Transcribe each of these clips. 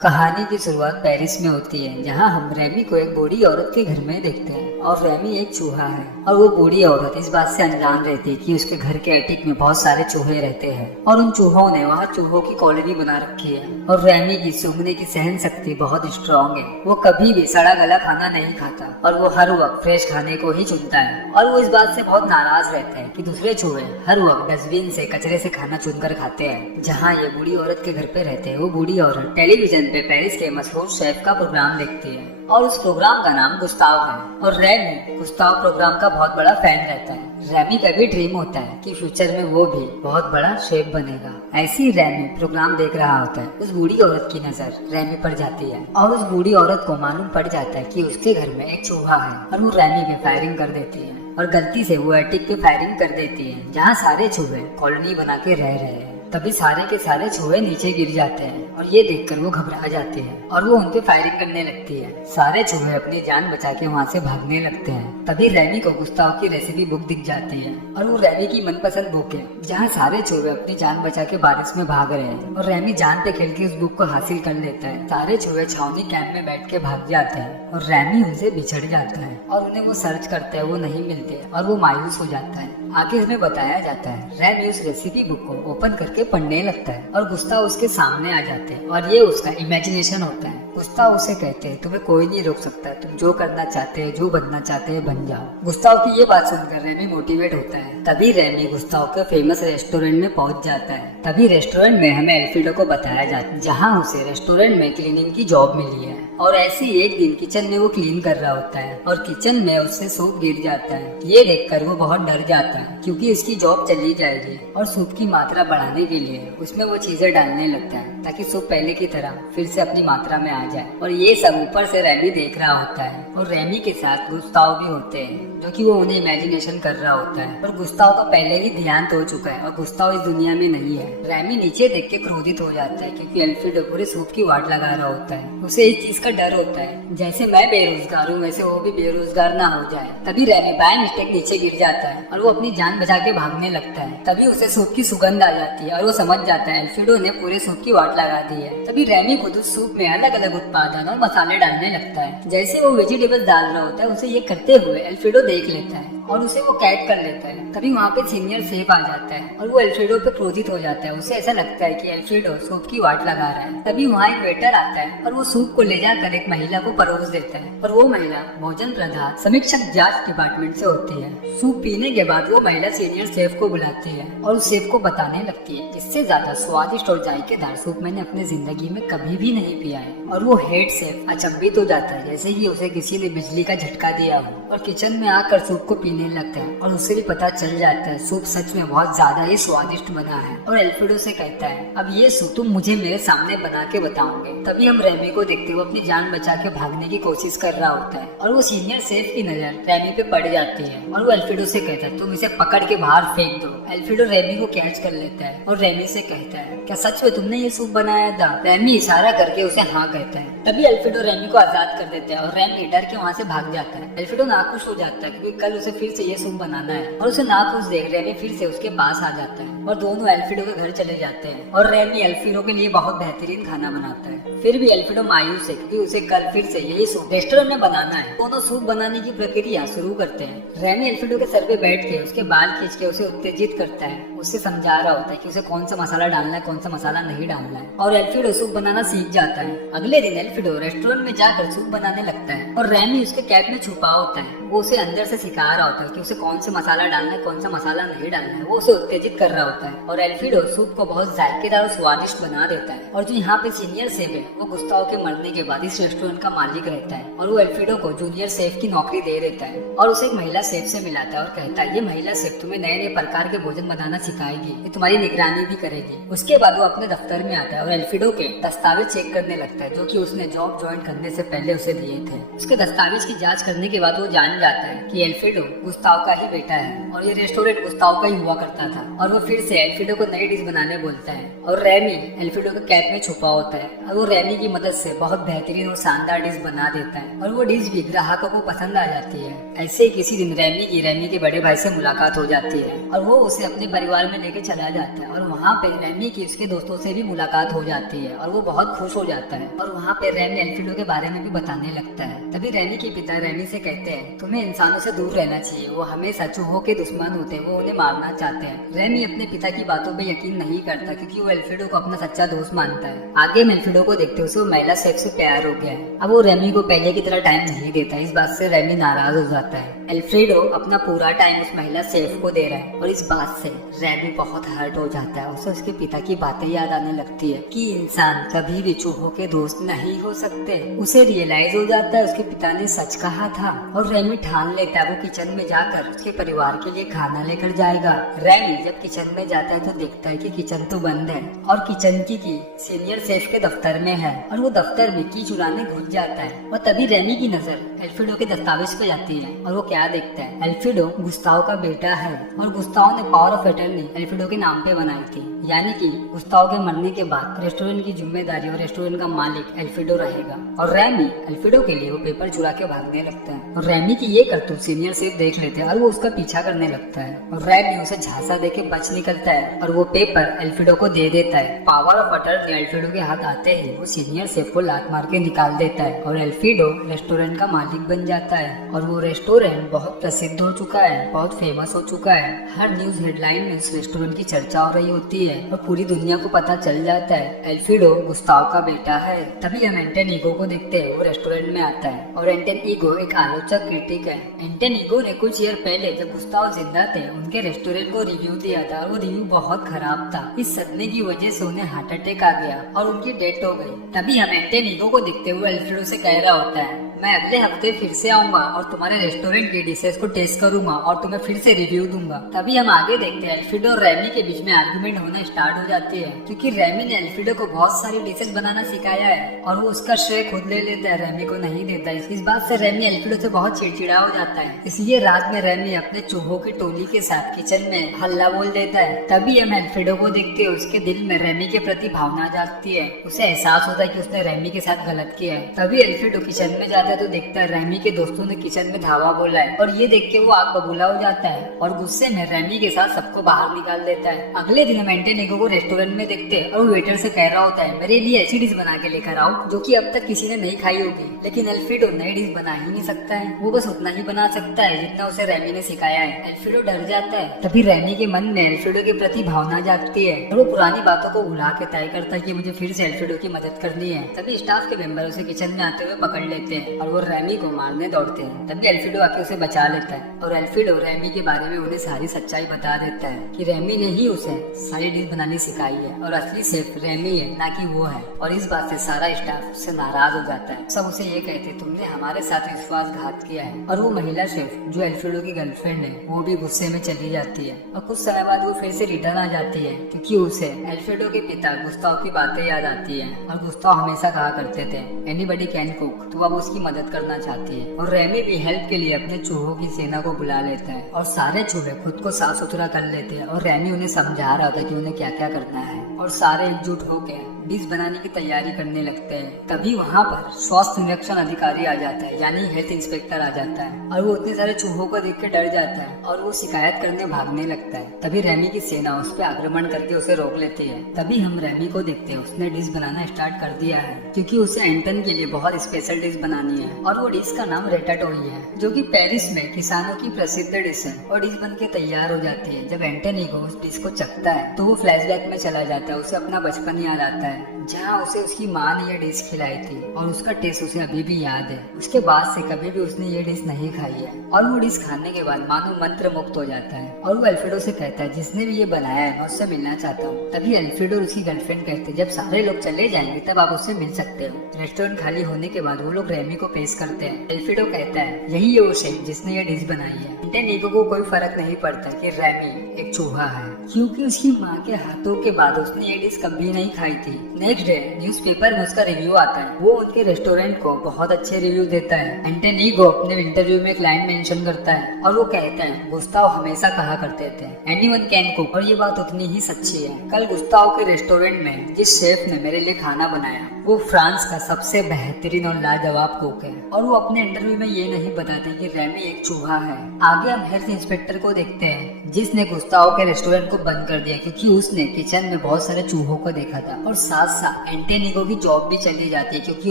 कहानी की शुरुआत पेरिस में होती है, जहां हम रेमी को एक बूढ़ी औरत के घर में देखते हैं और रेमी एक चूहा है और वो बूढ़ी औरत इस बात से अनजान रहती है कि उसके घर के एटिक में बहुत सारे चूहे रहते हैं और उन चूहों ने वहाँ चूहों की कॉलोनी बना रखी है। और रेमी की सूंघने की सहन शक्ति बहुत स्ट्रॉन्ग है। वो कभी भी सड़ा गला खाना नहीं खाता और वो हर वक्त फ्रेश खाने को ही चुनता है। और वो इस बात से बहुत नाराज रहता है कि दूसरे चूहे हर वक्त डस्टबिन से कचरे से खाना चुनकर खाते हैं। जहाँ ये बूढ़ी औरत के घर पे रहते हैं, वो बूढ़ी औरत टेलीविजन पे पेरिस के मशहूर शेफ का प्रोग्राम देखती है और उस प्रोग्राम का नाम गुस्ताव है। और रेमी गुस्ताव प्रोग्राम का बहुत बड़ा फैन रहता है। रेमी का भी ड्रीम होता है कि फ्यूचर में वो भी बहुत बड़ा शेफ बनेगा। ऐसे ही रेमी प्रोग्राम देख रहा होता है। उस बूढ़ी औरत की नजर रेमी पर जाती है और उस बूढ़ी औरत को मालूम पड़ जाता है कि उसके घर में एक चूहा है और वो रेमी पे फायरिंग कर देती है और गलती से वो एटिक पे फायरिंग कर देती है, जहाँ सारे चूहे कॉलोनी बना के रह रहे हैं। तभी सारे के सारे चूहे नीचे गिर जाते हैं और ये देखकर वो घबरा जाती है और वो उनपे फायरिंग करने लगती है। सारे चूहे अपनी जान बचा के वहाँ से भागने लगते हैं। तभी रेमी को गुस्ताव की रेसिपी बुक दिख जाती है और वो रेमी की मनपसंद बुक है, जहाँ सारे चूहे अपनी जान बचा के बारिश में भाग रहे हैं और रेमी जान पे खेल के उस बुक को हासिल कर लेता है। सारे चूहे छावनी कैंप में बैठ के भाग जाते हैं और रेमी उनसे बिछड़ जाता है और उन्हें वो सर्च करता है, वो नहीं मिलते और वो मायूस हो जाता है। आगे हमें बताया जाता है रेमी उस रेसिपी बुक को ओपन करके पढ़ने लगता है और गुस्ताव उसके सामने आ जाते हैं और ये उसका इमेजिनेशन होता है। गुस्ताव उसे कहते हैं, तुम्हें कोई नहीं रोक सकता, तुम जो करना चाहते हैं, जो बनना चाहते हैं, बन जाओ। गुस्ताव की ये बात सुनकर रेमी मोटिवेट होता है। तभी रेमी गुस्ताव के फेमस रेस्टोरेंट में पहुंच जाता है। तभी रेस्टोरेंट में हमें एल्फ्रेडो को बताया जाता है, जहाँ उसे रेस्टोरेंट में क्लीनिंग की जॉब मिली है और ऐसे ही एक दिन किचन में वो क्लीन कर रहा होता है और किचन में उससे सूप गिर जाता है। ये देखकर वो बहुत डर जाता है क्योंकि उसकी जॉब चली जाएगी और सूप की मात्रा बढ़ाने के लिए उसमें वो चीजें डालने लगता है ताकि सूप पहले की तरह फिर से अपनी मात्रा में आ जाए। और ये सब ऊपर से रेमी देख रहा होता है और रेमी के साथ गुस्ताव भी होते हैं, जो कि वो उन्हें इमेजिनेशन कर रहा होता है। और गुस्ताव का पहले ही देहांत हो चुका है और गुस्ताव इस दुनिया में नहीं है। रेमी नीचे देख के क्रोधित हो जाता है क्योंकि एल्फ्रेडो पूरे सूप की वाट लगा रहा होता है। उसे इस चीज का डर होता है, जैसे मैं बेरोजगार हूँ वैसे वो भी बेरोजगार ना हो जाए। तभी रेमी बाय मिस्टेक नीचे गिर जाता है और वो अपनी जान बचा के भागने लगता है। तभी उसे सूप की सुगंध आ जाती है और वो समझ जाता है एल्फ्रेडो ने पूरे सूप की वाट लगा दी है। तभी रेमी खुद उस सूप में अलग अलग उत्पादन और मसाले डालने लगता है। जैसे वो वेजिटेबल्स डाल रहा होता है, उसे ये करते हुए एल्फ्रेडो देख लेता है और उसे वो कैद कर लेता है। तभी वहाँ पे सीनियर शेफ आ जाता है और वो एल्फ्रेडो पे क्रोधित हो जाता है। उसे ऐसा लगता है कि एल्फ्रेडो सूप की वाट लगा रहा है। तभी वहाँ एक वेटर आता है और वो सूप को ले जाकर एक महिला को परोस देता है और वो महिला भोजन प्रदान समीक्षक जांच डिपार्टमेंट से होती है। सूप पीने के बाद वो महिला सीनियर शेफ को बुलाती है और उस शेफ को बताने लगती है, इससे ज्यादा स्वादिष्ट और जायकेदार सूप मैंने अपनी जिंदगी में कभी भी नहीं पिया है। और वो हेड शेफ अचंभित हो जाता है, जैसे कि उसे किसी ने बिजली का झटका दिया हो, और किचन में आकर सूप को पीने लगता है और उसे भी पता चल जाता है सूप सच में बहुत ज्यादा ही स्वादिष्ट बना है। और एल्फ्रेडो से कहता है, अब ये सूप तुम मुझे मेरे सामने बना के बताओगे। तभी हम रेमी को देखते हुए अपनी जान बचा के भागने की कोशिश कर रहा होता है और वो सीनियर शेफ की नजर रेमी पे पड़ जाती है और वो एल्फ्रेडो से कहता है, तुम इसे पकड़ के बाहर फेंक दो। एल्फ्रेडो रेमी को कैच कर लेता है और रेमी से कहता है, क्या सच में तुमने ये सूप बनाया था? रेमी इशारा करके उसे हाँ कहता है। तभी एल्फ्रेडो रेमी को आजाद कर देता है और रेमी डर के वहाँ से भाग जाता है। एल्फ्रेडो नाखुश हो जाता है क्योंकि कल उसे फिर से ये सूप बनाना है और उसे नाखुश देख रेमी फिर से उसके पास आ जाता है और दोनों एल्फ्रेडो के घर चले जाते हैं और रेमी एल्फ्रेडो के लिए बहुत बेहतरीन खाना बनाता है। फिर भी एल्फ्रेडो मायूस है क्योंकि उसे कल फिर से यही सूप रेस्टोरेंट में बनाना है। दोनों सूप बनाने की प्रक्रिया शुरू करते हैं। रेमी एल्फ्रेडो के सर पे बैठ के उसके बाल खींच के उसे उत्तेजित करता है, उससे समझा रहा होता है कि उसे कौन सा मसाला डालना है, कौन सा मसाला नहीं डालना है और एल्फ्रेडो सूप बनाना सीख जाता है। अगले दिन एल्फ्रेडो रेस्टोरेंट में जाकर सूप बनाने लगता है और रेमी उसके कैप में छुपा होता है। वो उसे अंदर से सिखा रहा होता है कि उसे कौन सा मसाला डालना है, कौन सा मसाला नहीं डालना है। वो उसे उत्तेजित कर रहा होता है और एल्फ्रेडो सूप को बहुत जायकेदार और स्वादिष्ट बना देता है। और जो यहाँ पे सीनियर शेफ है, वो गुस्ताव के मरने के बाद इस रेस्टोरेंट का मालिक रहता है और वो एल्फ्रेडो को जूनियर शेफ की नौकरी दे देता है और उसे एक महिला शेफ से मिलाता है और कहता है, ये महिला शेफ तुम्हें नए नए प्रकार के भोजन बनाना सिखाएगी, ये तुम्हारी निगरानी भी करेगी। उसके बाद वो अपने दफ्तर में आता है और एल्फ्रेडो के दस्तावेज चेक करने लगता है, जो कि उसने जॉब ज्वाइन करने से पहले उसे दिए थे। उसके दस्तावेज की जांच करने के बाद वो जान जाता है कि एल्फ्रेडो गुस्ताव का ही बेटा है और ये रेस्टोरेंट गुस्ताव का ही हुआ करता था और वो फिर से एल्फ्रेडो को नई डिश बनाने बोलता है और रेमी एल्फ्रेडो के कैप में छुपा होता है और वो रेमी की मदद से बहुत बेहतरीन और शानदार डिश बना देता है और वो डिश भी ग्राहकों को पसंद आ जाती है। ऐसे ही किसी दिन रेमी के बड़े भाई से मुलाकात हो जाती है और वो उसे अपने परिवार में लेके चला जाता है और वहाँ पे रेमी की उसके दोस्तों से भी मुलाकात हो जाती है और वो बहुत खुश हो जाता है और वहाँ पे रेमी एल्फ्रेडो के बारे में भी बताने लगता है। तभी रेमी के पिता रेमी से कहते हैं तुम्हें इंसानों से दूर रहना चाहिए, वो हमेशा चूहों के दुश्मन होते हैं, वो उन्हें मारना चाहते हैं। रेमी अपने पिता की बातों पे यकीन नहीं करता क्योंकि वो एल्फ्रेडो को अपना सच्चा दोस्त मानता है। आगे में एल्फ्रेडो को देखते उसे वो महिला शेफ से प्यार हो गया है। अब वो रेमी को पहले की तरह टाइम नहीं देता, इस बात से रेमी नाराज हो जाता है। एल्फ्रेडो अपना पूरा टाइम उस महिला शेफ को दे रहा है और इस बात से रेमी बहुत हर्ट हो जाता है। उसे उसके पिता की बातें याद आने लगती है कि इंसान कभी भी चूहों के दोस्त नहीं हो सकते। उसे रियलाइज हो जाता है उसके पिता ने सच कहा था और रेमी ठान लेता है वो किचन में जाकर उसके परिवार के लिए खाना लेकर जाएगा। रेमी जब किचन में जाता है तो देखता है कि किचन तो बंद है और किचन की सीनियर शेफ के दफ्तर में है और वो दफ्तर में की चुराने घुस जाता है और तभी रेमी की नजर एल्फ्रेडो के दस्तावेज पे जाती है और वो क्या देखता है, एल्फ्रेडो गुस्ताव का बेटा है और गुस्ताव ने पावर ऑफ अटर्नी एल्फ्रेडो के नाम पे बनाई थी, यानी कि गुस्ताव के मरने के बाद रेस्टोरेंट की जिम्मेदारी और रेस्टोरेंट का मालिक एल्फ्रेडो रहेगा। और रेमी एल्फ्रेडो के लिए वो पेपर चुरा के भागने लगता है और रेमी की ये करतूत सीनियर शेफ देख लेते हैं और वो उसका पीछा करने लगता है और रेमी उसे झांसा देके बच निकलता है और वो पेपर एल्फ्रेडो को दे देता है। पावर ऑफ अटर्नी एल्फ्रेडो के हाथ आते ही वो सीनियर शेफ को लात मार के निकाल देता है और एल्फ्रेडो रेस्टोरेंट का मालिक बन जाता है और वो रेस्टोरेंट बहुत प्रसिद्ध हो चुका है, बहुत फेमस हो चुका है। हर न्यूज हेडलाइन में उस रेस्टोरेंट की चर्चा हो रही होती है और पूरी दुनिया को पता चल जाता है एल्फ्रेडो गुस्ताव का बेटा है। तभी हम एंटन ईगो को देखते हैं, वो रेस्टोरेंट में आता है और एंटन ईगो एक आलोचक क्रिटिक है। एंटन ईगो ने कुछ ईयर पहले जब गुस्ताव जिंदा थे उनके रेस्टोरेंट को रिव्यू दिया था और वो रिव्यू बहुत खराब था। इस सदमे की वजह से उन्हें हार्ट अटैक आ गया और उनकी डेथ हो गई। तभी हम एंटन ईगो को देखते हुए एल्फ्रेडो से कह रहा होता है मैं अगले हफ्ते फिर से आऊंगा और तुम्हारे रेस्टोरेंट की डिशेस को टेस्ट करूंगा और तुम्हें फिर से रिव्यू दूंगा। तभी हम आगे देखते हैं एल्फ्रेडो और रेमी के बीच में आर्गुमेंट होना स्टार्ट हो जाती है क्योंकि रेमी ने एल्फ्रेडो को बहुत सारी डिशेस बनाना सिखाया है और वो उसका श्रेय खुद ले लेता है, रेमी को नहीं देता। इस बात से रेमी एल्फ्रेडो से बहुत चिड़चिड़ा हो जाता है। इसलिए रात में रेमी अपने चूहों की टोली के साथ किचन में हल्ला बोल देता है। तभी हम एल्फ्रेडो को देखते हैं, उसके दिल में रेमी के प्रति भावना जागती है, उसे एहसास होता है कि उसने रेमी के साथ गलत किया है। तभी एल्फ्रेडो किचन में जाता है तो देखता है रेमी के दोस्तों ने किचन में धावा बोला है और ये देख के वो आग बबूला हो जाता है और गुस्से में रेमी के साथ सबको बाहर निकाल देता है। अगले दिन हम एंटन ईगो को रेस्टोरेंट में देखते हैं और वेटर से कह रहा होता है मेरे लिए ऐसी डिश बना के लेकर आओ जो कि अब तक किसी ने नहीं खाई होगी। लेकिन एल्फ्रेडो नई डिश बना ही नहीं सकता है, वो बस उतना ही बना सकता है जितना उसे रेमी ने सिखाया है। एल्फ्रेडो डर जाता है। तभी रेमी के मन में एल्फ्रेडो के प्रति भावना जागती है और वो पुरानी बातों को भुला के तय करता है कि मुझे फिर से एल्फ्रेडो की मदद करनी है। तभी स्टाफ के मेंबर उसे किचन में आते हुए पकड़ लेते हैं और वो रेमी को मारने दौड़ते हैं। तभी एल्फ्रेडो आके उसे बचा लेता है और एल्फ्रेडो रेमी के बारे में उन्हें सारी सच्चाई बता देता है कि रेमी ने ही उसे सारी डिश बनानी सिखाई है और असली शेफ रेमी है ना कि वो है। और इस बात से सारा स्टाफ उससे नाराज हो जाता है। सब उसे ये कहते तुमने हमारे साथ विश्वासघात किया है। और वो महिला शेफ जो एल्फ्रेडो की गर्लफ्रेंड है वो भी गुस्से में चली जाती है और कुछ समय बाद वो फिर से रिटर्न आ जाती है क्योंकि उसे एल्फ्रेडो के पिता गुस्ताव की बातें याद आती है और गुस्ताव हमेशा कहा करते थे एनीबडी कैन कुक, तो अब उसकी मदद करना चाहती है। और रेमी भी हेल्प के लिए अपने चूहों की सेना को बुला लेता है और सारे चूहे खुद को साफ सुथरा कर लेते हैं और रेमी उन्हें समझा रहा था कि उन्हें क्या क्या करना है और सारे एकजुट होकर डिश बनाने की तैयारी करने लगते हैं। तभी वहाँ पर स्वास्थ्य निरीक्षण अधिकारी आ जाता है, यानी हेल्थ इंस्पेक्टर आ जाता है और वो उतने सारे चूहों को देख के डर जाता है और वो शिकायत करने भागने लगता है। तभी रेमी की सेना उस पर आक्रमण करके उसे रोक लेती है। तभी हम रेमी को देखते हैं, उसने डिश बनाना स्टार्ट कर दिया है क्योंकि उसे एंटन के लिए बहुत स्पेशल डिश बनानी है और वो डिश का नाम रेटाटोई है जो कि पेरिस में किसानों की प्रसिद्ध डिश है। और डिश बन के तैयार हो जाती है। जब एंटन ईगो उस डिश को चखता है तो वो फ्लैशबैक में चला जाता है, उसे अपना बचपन याद आता है जहाँ उसे उसकी माँ ने ये डिश खिलाई थी और उसका टेस्ट उसे अभी भी याद है। उसके बाद से कभी भी उसने ये डिश नहीं खाई है और वो डिश खाने के बाद मानो मंत्र मुक्त हो जाता है और वो एल्फ्रेडो से कहता है जिसने भी ये बनाया है मैं उससे मिलना चाहता हूँ। तभी एल्फ्रेडो और उसकी गर्लफ्रेंड कहते हैं जब सारे लोग चले जाएंगे तब आप उससे मिल सकते हो। रेस्टोरेंट खाली होने के बाद वो लोग रेमी को पेश करते हैं। एल्फ्रेडो कहता है यही है वो शेफ जिसने ये डिश बनाई है। एंटन ईगो को कोई फर्क नहीं पड़ता कि रेमी एक चूहा है क्योंकि उसकी माँ के हाथों के बाद उसने ये डिश कभी नहीं खाई थी नेक्स्ट डे न्यूज़पेपर में उसका रिव्यू आता है। वो उनके रेस्टोरेंट को बहुत अच्छे रिव्यू देता है। एंटेनिगो अपने इंटरव्यू में एक लाइन मेंशन करता है और वो कहता है गुस्ताव हमेशा कहा करते थे एनीवन कैन कुक, और ये बात उतनी ही सच्ची है। कल गुस्ताव के रेस्टोरेंट में जिस शेफ ने मेरे लिए खाना बनाया वो फ्रांस का सबसे बेहतरीन और लाजवाब कुक है। और वो अपने इंटरव्यू में ये नहीं बताते कि रेमी एक चूहा है। आगे हम हेल्थ इंस्पेक्टर को देखते हैं जिसने गुस्ताव के रेस्टोरेंट को बंद कर दिया क्योंकि उसने किचन में बहुत सारे चूहों को देखा था। और साथ साथ एंटेनिगो की जॉब भी चली जाती है क्योंकि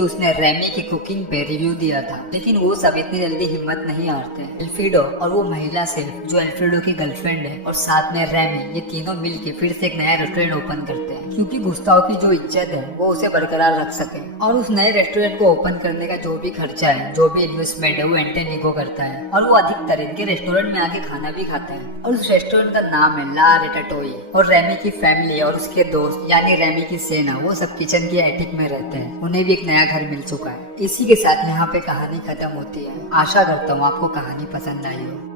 उसने रेमी की कुकिंग पे रिव्यू दिया था। लेकिन वो सब इतनी जल्दी हिम्मत नहीं हारते। एल्फ्रेडो और वो महिला शेफ जो एल्फ्रेडो की गर्लफ्रेंड है और साथ में रेमी, ये तीनों मिलके फिर से एक नया रेस्टोरेंट ओपन करते हैं क्योंकि गुस्ताव की जो इज्जत है वो उसे बरकरार रख सके। और उस नए रेस्टोरेंट को ओपन करने का जो भी खर्चा है, जो भी इन्वेस्टमेंट है, वो एंटेनिगो करता है। और वो अधिकतर इनके रेस्टोरेंट में आके खाना भी खाता है। और उस रेस्टोरेंट का नाम है ला रेटाटोई। और रेमी की फैमिली और उसके दोस्त यानी रेमी की सेना वो सब किचन के एटिक में रहते हैं। उन्हें भी एक नया घर मिल चुका है। इसी के साथ यहाँ पे कहानी खत्म होती है। आशा करता हूँ आपको कहानी पसंद आई हो।